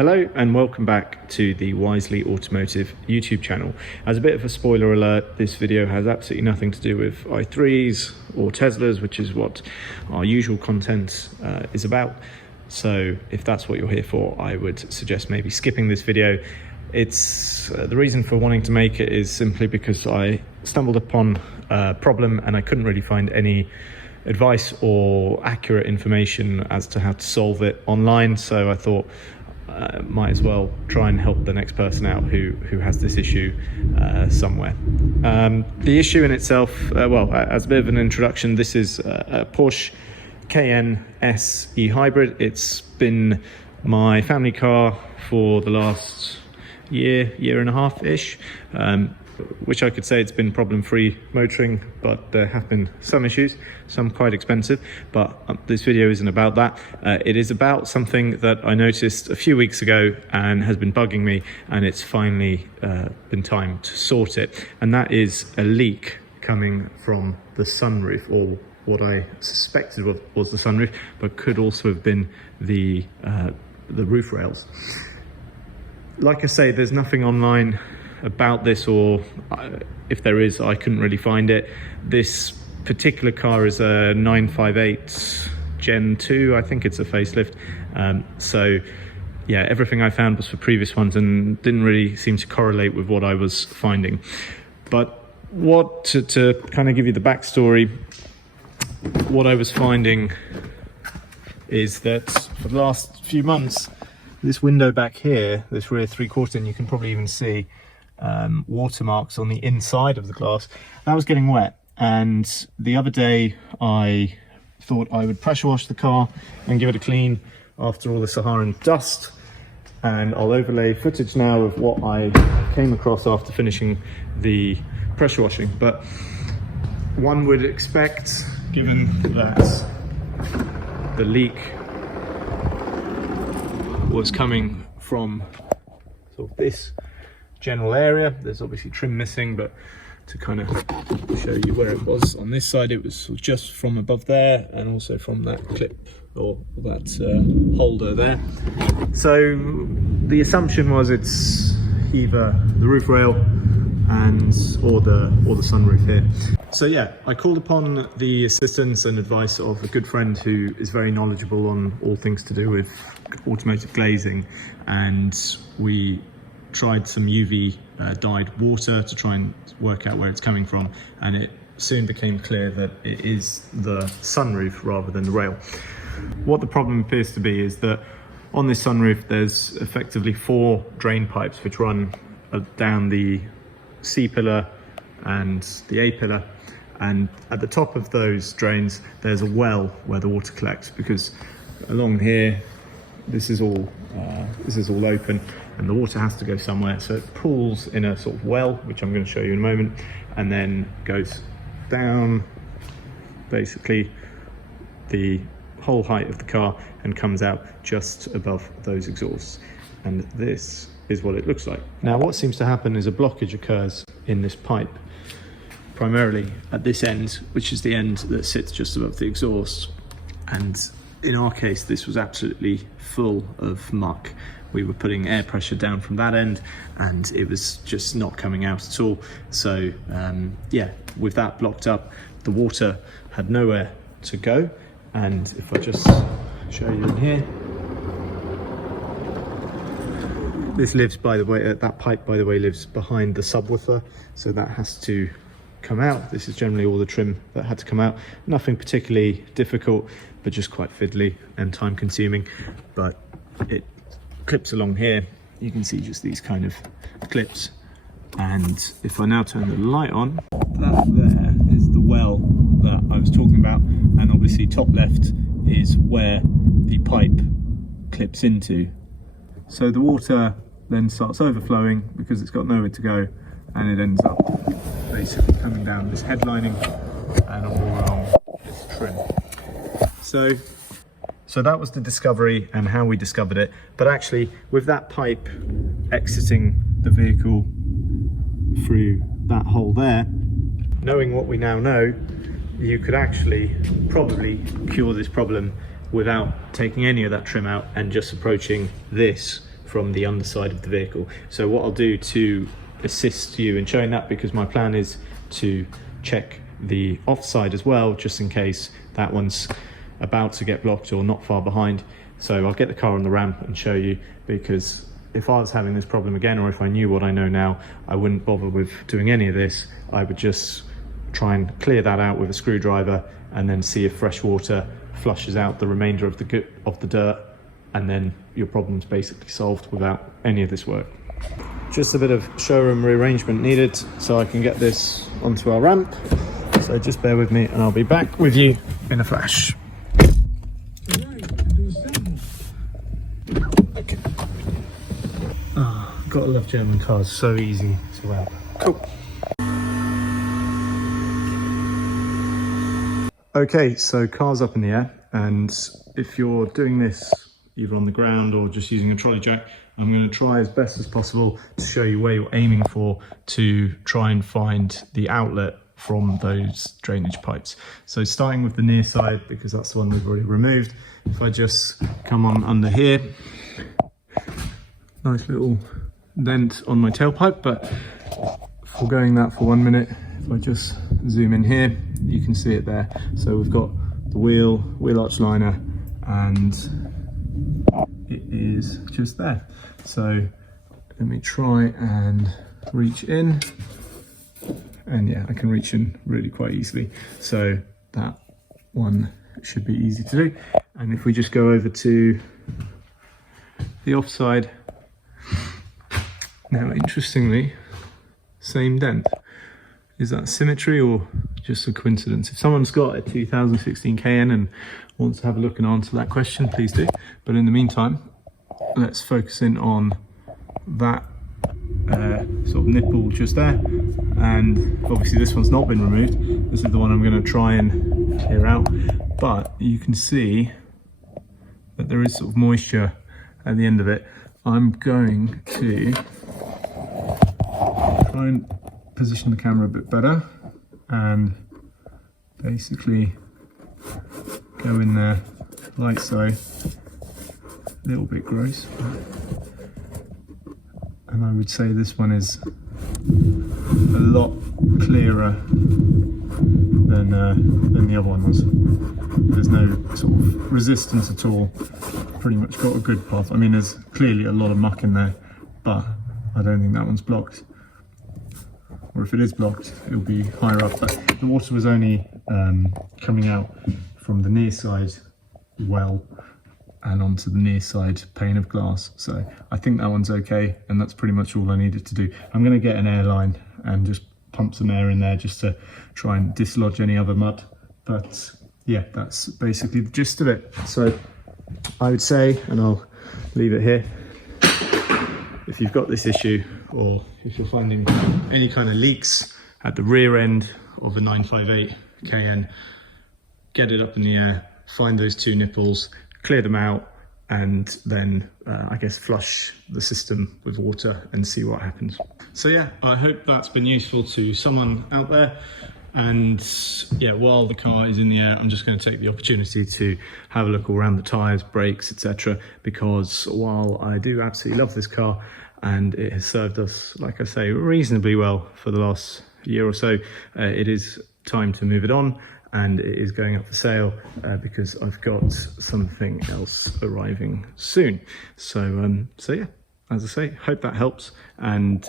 Hello and welcome back to the Wisely Automotive YouTube channel. As a bit of a spoiler alert, this video has absolutely nothing to do with i3s or Teslas, which is what our usual content is about. So if that's what you're here for, I would suggest maybe skipping this video. It's the reason for wanting to make it is simply because I stumbled upon a problem and I couldn't really find any advice or accurate information as to how to solve it online. So I thought might as well try and help the next person out who has this issue somewhere. The issue in itself, well, as a bit of an introduction, this is a Porsche Cayenne S e-hybrid. It's been my family car for the last year and a half-ish, which I could say it's been problem-free motoring, but there have been some issues, some quite expensive, but this video isn't about that. It is about something that I noticed a few weeks ago and has been bugging me, and it's finally been time to sort it, and that is a leak coming from the sunroof, or what I suspected was the sunroof, but could also have been the roof rails. Like I say, there's nothing online about this, or if there is, I couldn't really find it. This particular car is a 958 Gen 2, I think it's a facelift. So yeah, everything I found was for previous ones and didn't really seem to correlate with what I was finding. But to kind of give you the backstory, what I was finding is that for the last few months, this window back here, this rear 3/4, and you can probably even see watermarks on the inside of the glass, that was getting wet. And the other day I thought I would pressure wash the car and give it a clean after all the Saharan dust, and I'll overlay footage now of what I came across after finishing the pressure washing. But one would expect, given that the leak was coming from sort of this general area, there's obviously trim missing, but to kind of show you where it was on this side, it was just from above there and also from that clip or that holder there. So the assumption was it's either the roof rail or the sunroof here. So yeah, I called upon the assistance and advice of a good friend who is very knowledgeable on all things to do with automotive glazing, and we tried some UV dyed water to try and work out where it's coming from, and it soon became clear that it is the sunroof rather than the rail. What the problem appears to be is that on this sunroof there's effectively 4 drain pipes which run down the C pillar and the A pillar, and at the top of those drains there's a well where the water collects, because along here this is all open and the water has to go somewhere, so it pools in a sort of well, which I'm going to show you in a moment, and then goes down basically the whole height of the car and comes out just above those exhausts, and this is what it looks like. Now what seems to happen is a blockage occurs in this pipe, primarily at this end, which is the end that sits just above the exhaust, and in our case this was absolutely full of muck. We were putting air pressure down from that end and it was just not coming out at all. So yeah, with that blocked up, the water had nowhere to go. And if I just show you in here, this lives, by the way, that pipe, by the way, lives behind the subwoofer, so that has to come out. This is generally all the trim that had to come out. Nothing particularly difficult, but just quite fiddly and time consuming. But it clips along here. You can see just these kind of clips. And if I now turn the light on, that there is the well that I was talking about, and obviously top left is where the pipe clips into. So the water then starts overflowing because it's got nowhere to go, and it ends up basically coming down this headlining and all along this trim. So that was the discovery and how we discovered it. But actually, with that pipe exiting the vehicle through that hole there, knowing what we now know, you could actually probably cure this problem without taking any of that trim out and just approaching this from the underside of the vehicle. So what I'll do to assist you in showing that, because my plan is to check the offside as well, just in case that one's about to get blocked or not far behind. So I'll get the car on the ramp and show you, because if I was having this problem again, or if I knew what I know now, I wouldn't bother with doing any of this. I would just try and clear that out with a screwdriver and then see if fresh water flushes out the remainder of the dirt, and then your problem's basically solved without any of this work. Just a bit of showroom rearrangement needed so I can get this onto our ramp. So just bear with me and I'll be back with you in a flash. Okay. Oh, gotta love German cars, so easy to ramp. Cool. Okay, so car's up in the air, and if you're doing this either on the ground or just using a trolley jack, I'm going to try as best as possible to show you where you're aiming for to try and find the outlet from those drainage pipes. So starting with the near side, because that's the one we've already removed, if I just come on under here, nice little dent on my tailpipe, but foregoing that for 1 minute, if I just zoom in here, you can see it there. So we've got the wheel arch liner, and it is just there. So let me try and reach in, and yeah, I can reach in really quite easily. So that one should be easy to do. And if we just go over to the offside, now interestingly, same dent. Is that symmetry or just a coincidence? If someone's got a 2016 Cayenne and wants to have a look and answer that question, please do. But in the meantime, let's focus in on that sort of nipple just there. And obviously this one's not been removed. This is the one I'm going to try and clear out. But you can see that there is sort of moisture at the end of it. I'm going to try and position the camera a bit better and basically go in there like so. A little bit gross, and I would say this one is a lot clearer than the other one was. There's no sort of resistance at all. Pretty much got a good path. I mean, there's clearly a lot of muck in there, but I don't think that one's blocked. Or if it is blocked, it'll be higher up. But the water was only coming out from the near side well and onto the near side pane of glass. So I think that one's okay, and that's pretty much all I needed to do. I'm going to get an air line and just pump some air in there just to try and dislodge any other mud. But yeah, that's basically the gist of it. So I would say, and I'll leave it here, if you've got this issue, or if you're finding any kind of leaks at the rear end of a 958 Cayenne, get it up in the air, find those two nipples, clear them out, and then I guess flush the system with water and see what happens. So yeah, I hope that's been useful to someone out there. And yeah, while the car is in the air, I'm just going to take the opportunity to have a look all around the tyres, brakes, etc. Because while I do absolutely love this car, and it has served us, like I say, reasonably well for the last year or so, it is time to move it on, and it is going up for sale because I've got something else arriving soon. So yeah, as I say, hope that helps, and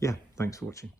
yeah, thanks for watching.